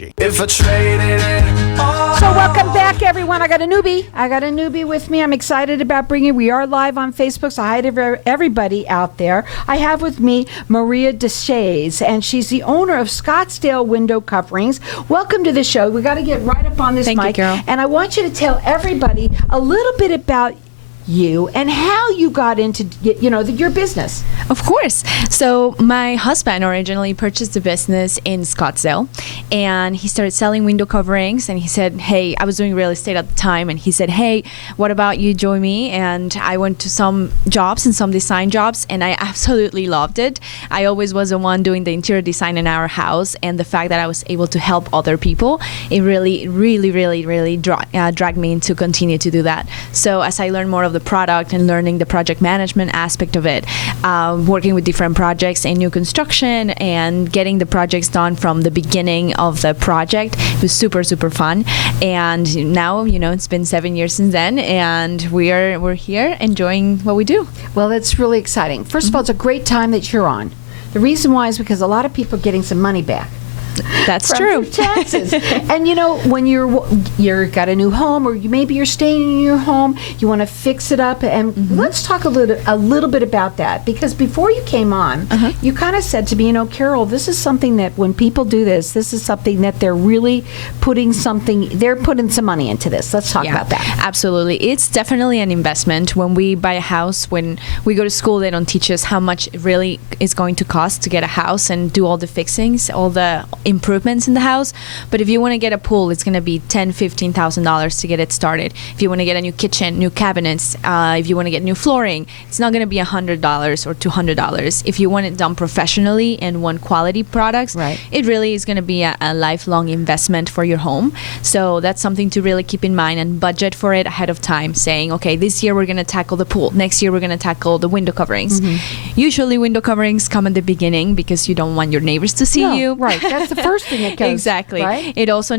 If I traded it all. So welcome back, everyone. I got a newbie with me. I'm excited about bringing. We are live on Facebook, so hi to everybody out there. I have with me Maria Deshayes, and she's the owner of Scottsdale Window Coverings. Welcome to the show. We got to get right up on this mic. Thank you, Carol. And I want you to tell everybody a little bit about you and how you got into your business. Of course. So my husband originally purchased the business in Scottsdale, and he started selling window coverings, and he said, hey, I was doing real estate at the time, and he said, hey, what about you join me? And I went to some jobs and some design jobs, and I absolutely loved it. I always was the one doing the interior design in our house, and the fact that I was able to help other people, it really dragged me into continue to do that. So as I learned more of the product and learning the project management aspect of it, working with different projects in new construction and getting the projects done from the beginning of the project, it was super fun. And now it's been 7 years since then, and we're here enjoying what we do. Well, that's really exciting. First of all, it's a great time that you're on. The reason why is because a lot of people are getting some money back. That's from true. Taxes. And when you're got a new home, or maybe you're staying in your home, you want to fix it up, and let's talk a little bit about that, because before you came on, you kind of said to me, Carol, this is something that when people do this is something that they're really putting some money into this. Let's talk about that. Absolutely. It's definitely an investment. When we buy a house, when we go to school, they don't teach us how much it really is going to cost to get a house and do all the fixings, all the improvements in the house. But if you want to get a pool, it's going to be $10,000-$15,000 to get it started. If you want to get a new kitchen, new cabinets, if you want to get new flooring, it's not going to be $100 or $200. If you want it done professionally and want quality products, it really is going to be a lifelong investment for your home. So that's something to really keep in mind and budget for it ahead of time, saying, okay, this year we're going to tackle the pool, next year we're going to tackle the window coverings. Usually window coverings come at the beginning because you don't want your neighbors to see you. Right. That's the first thing that goes. Exactly. Right? It also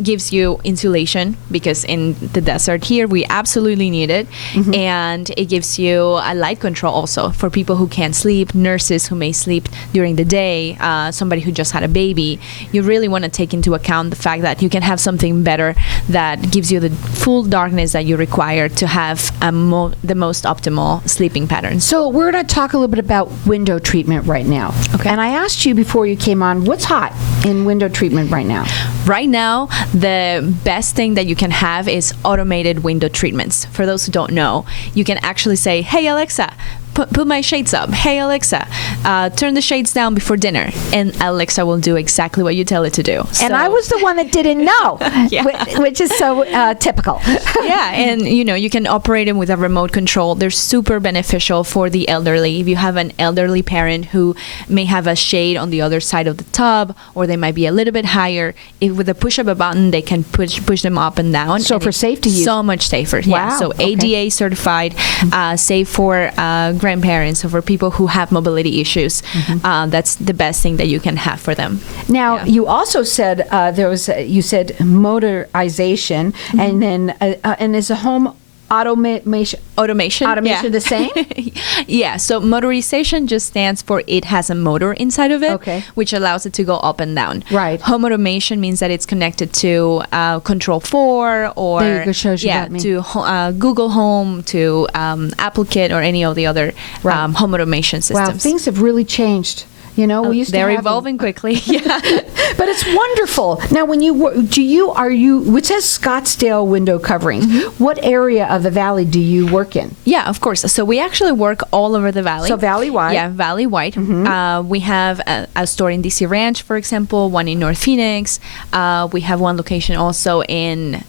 gives you insulation, because in the desert here we absolutely need it. And it gives you a light control also for people who can't sleep, nurses who may sleep during the day, somebody who just had a baby. You really want to take into account the fact that you can have something better that gives you the full darkness that you require to have the most optimal sleeping pattern. So we're going to talk a little bit about window treatment right now. Okay. And I asked you before you came on, what's hot in window treatment right now? Right now, the best thing that you can have is automated window treatments. For those who don't know, you can actually say, hey, Alexa, put my shades up. Hey, Alexa, turn the shades down before dinner. And Alexa will do exactly what you tell it to do. And I was the one that didn't know, which is so typical. Yeah, and you can operate them with a remote control. They're super beneficial for the elderly. If you have an elderly parent who may have a shade on the other side of the tub, or they might be a little bit higher, with the push of a button, they can push them up and down. So for safety use. So much safer. Wow. Yeah. So ADA certified, safe for grandparents or for people who have mobility issues. That's the best thing that you can have for them. Now, you also said you said motorization, and then and is a home automation the same? Yeah, so motorization just stands for it has a motor inside of it, which allows it to go up and down. Right. Home automation means that it's connected to Control 4 or there you go, shows you about me. To Google Home, to AppleKit, or any of the other home automation systems. Wow, things have really changed. We used they're to have evolving quickly. Yeah. But it's wonderful. Now, when it says Scottsdale Window Coverings. What area of the valley do you work in? Yeah, of course. So we actually work all over the valley. So valley-wide. Yeah, valley-wide. We have a store in DC Ranch, for example, one in North Phoenix. We have one location also in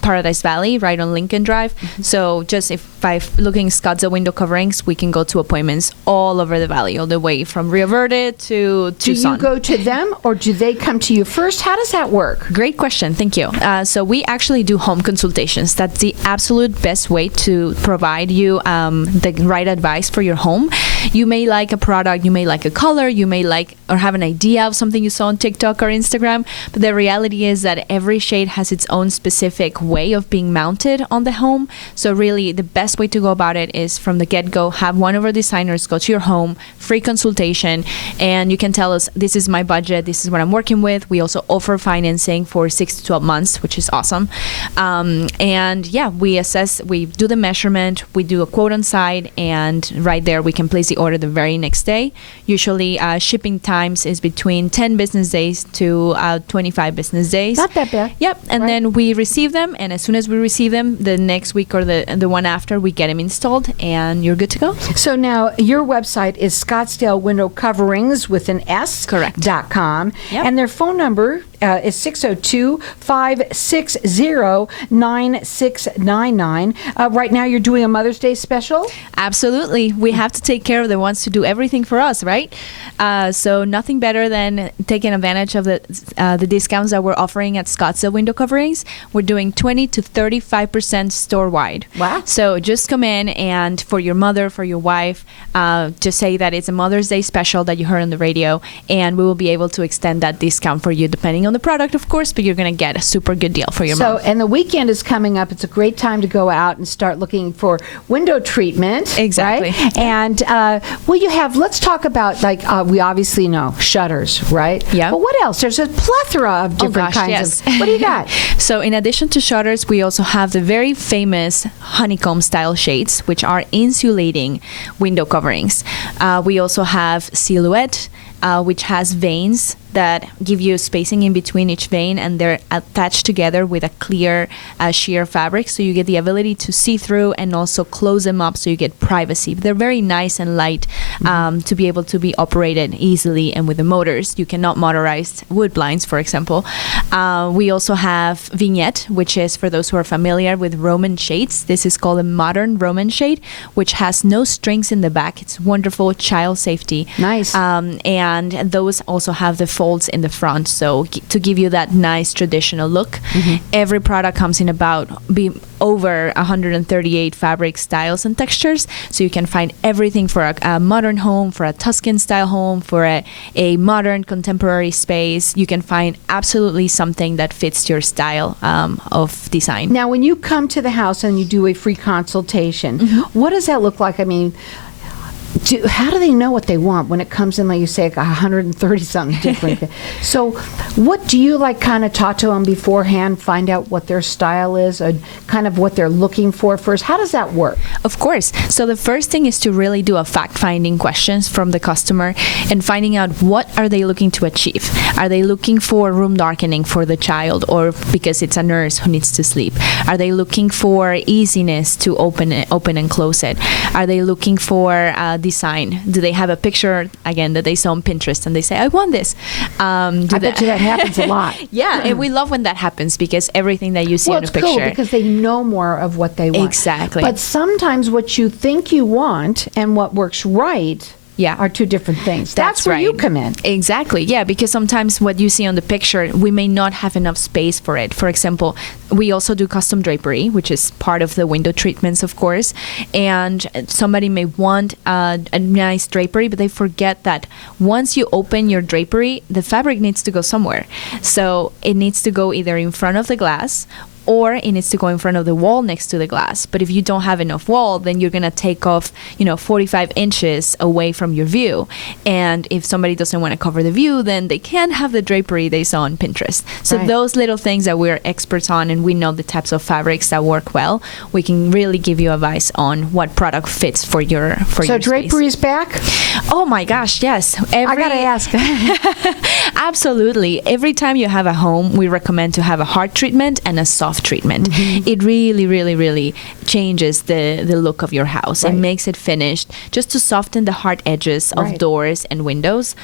Paradise Valley, right on Lincoln Drive. So just if I'm looking at Scottsdale Window Coverings, we can go to appointments all over the valley, all the way from Rio Verde to Tucson. Do you go to them, or do they come to you first? How does that work? Great question. Thank you. So we actually do home consultations. That's the absolute best way to provide you the right advice for your home. You may like a product, you may like a color, you may like or have an idea of something you saw on TikTok or Instagram, but the reality is that every shade has its own specific way of being mounted on the home. So really the best way to go about it is from the get-go, have one of our designers go to your home, free consultation, and you can tell us, this is my budget, this is what I'm working with. We also offer financing for 6 to 12 months, which is awesome. And yeah, we assess, we do the measurement, we do a quote on site, and right there we can place the order the very next day. Usually shipping times is between 10 business days to 25 business days. Not that bad. Yep. And then we receive them, and as soon as we receive them, the next week or the one after, we get them installed, and you're good to go. So now your website is Scottsdale Window Coverings with an S. Correct. .com. Yep. And their phone number is 602-560-9699. Right now you're doing a Mother's Day special? Absolutely. We have to take care of the ones who do everything for us, right? So nothing better than taking advantage of the discounts that we're offering at Scottsdale Window Coverings. We're doing 20 to 35% store-wide. Wow. So just come in, and for your mother, for your wife, just say that it's a Mother's Day special that you heard on the radio, and we will be able to extend that discount for you depending on the product, of course, but you're going to get a super good deal for your mom. And the weekend is coming up. It's a great time to go out and start looking for window treatment. Exactly. Right? And you have, let's talk about, like, we obviously know shutters, right? Yeah. But what else? There's a plethora of different kinds of. What do you got? So in addition to shutters, we also have the very famous honeycomb style shades, which are insulating window coverings. We also have silhouette, which has veins that give you spacing in between each vein, and they're attached together with a clear sheer fabric, so you get the ability to see through and also close them up so you get privacy. They're very nice and light to be able to be operated easily, and with the motors. You cannot motorize wood blinds, for example. We also have vignette, which is for those who are familiar with Roman shades. This is called a modern Roman shade, which has no strings in the back. It's wonderful, child safety. Nice. And those also have the folds in the front, so to give you that nice traditional look. Every product comes in about over 138 fabric styles and textures, so you can find everything for a modern home, for a Tuscan style home, for a modern contemporary space. You can find absolutely something that fits your style of design. Now, when you come to the house and you do a free consultation, what does that look like? I mean, how do they know what they want when it comes in, like you say, like 130 something different? So what do you kind of talk to them beforehand, find out what their style is, or kind of what they're looking for first? How does that work? Of course. So the first thing is to really do a fact-finding questions from the customer and finding out what are they looking to achieve. Are they looking for room darkening for the child, or because it's a nurse who needs to sleep? Are they looking for easiness to open and close it? Are they looking for design? Do they have a picture, again, that they saw on Pinterest and they say, I want this? I bet you that happens a lot. Yeah, and we love when that happens, because everything that you see on a picture. Well, it's cool because they know more of what they want. Exactly. But sometimes what you think you want and what works right are two different things. That's where you come in. Exactly. Yeah, because sometimes what you see on the picture, we may not have enough space for it. For example, we also do custom drapery, which is part of the window treatments, of course. And somebody may want a nice drapery, but they forget that once you open your drapery, the fabric needs to go somewhere. So it needs to go either in front of the glass, or it needs to go in front of the wall next to the glass. But if you don't have enough wall, then you're going to take off, 45 inches away from your view. And if somebody doesn't want to cover the view, then they can't have the drapery they saw on Pinterest. So those little things that we're experts on, and we know the types of fabrics that work well, we can really give you advice on what product fits for your So drapery is back? Oh my gosh, yes. I got to ask. Absolutely. Every time you have a home, we recommend to have a hard treatment and a soft treatment. It really, really, really changes the look of your house. It makes it finished, just to soften the hard edges of doors and windows.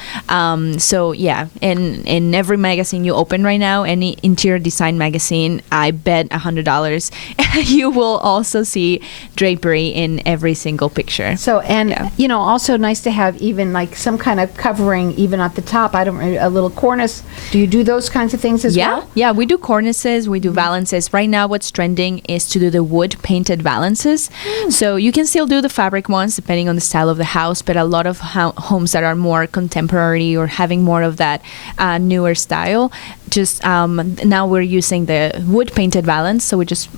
So yeah, in every magazine you open right now, any interior design magazine, I bet $100 you will also see drapery in every single picture. So, and also nice to have even like some kind of covering even at the top. A little cornice. Do you do those kinds of things as well? Yeah, we do cornices, we do valances. valances. Right now, what's trending is to do the wood painted valances. So you can still do the fabric ones depending on the style of the house, but a lot of homes that are more contemporary or having more of that newer style, just now we're using the wood painted valance. So we just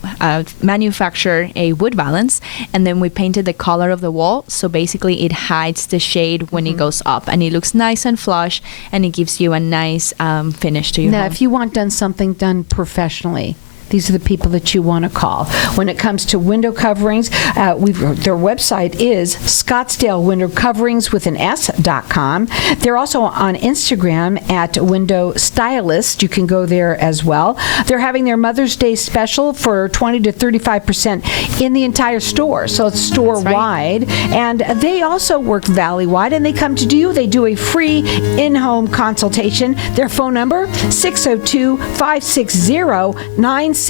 manufacture a wood valance, and then we painted the color of the wall. So basically it hides the shade when it goes up, and it looks nice and flush, and it gives you a nice finish to your Now, home. if you want something done professionally, these are the people that you want to call. When it comes to window coverings, their website is Scottsdale Window Coverings with an S.com. They're also on Instagram at Window Stylist. You can go there as well. They're having their Mother's Day special for 20 to 35% in the entire store. So it's store-wide. And they also work valley-wide, and they come to you. They do a free in-home consultation. Their phone number, 602-560-9699.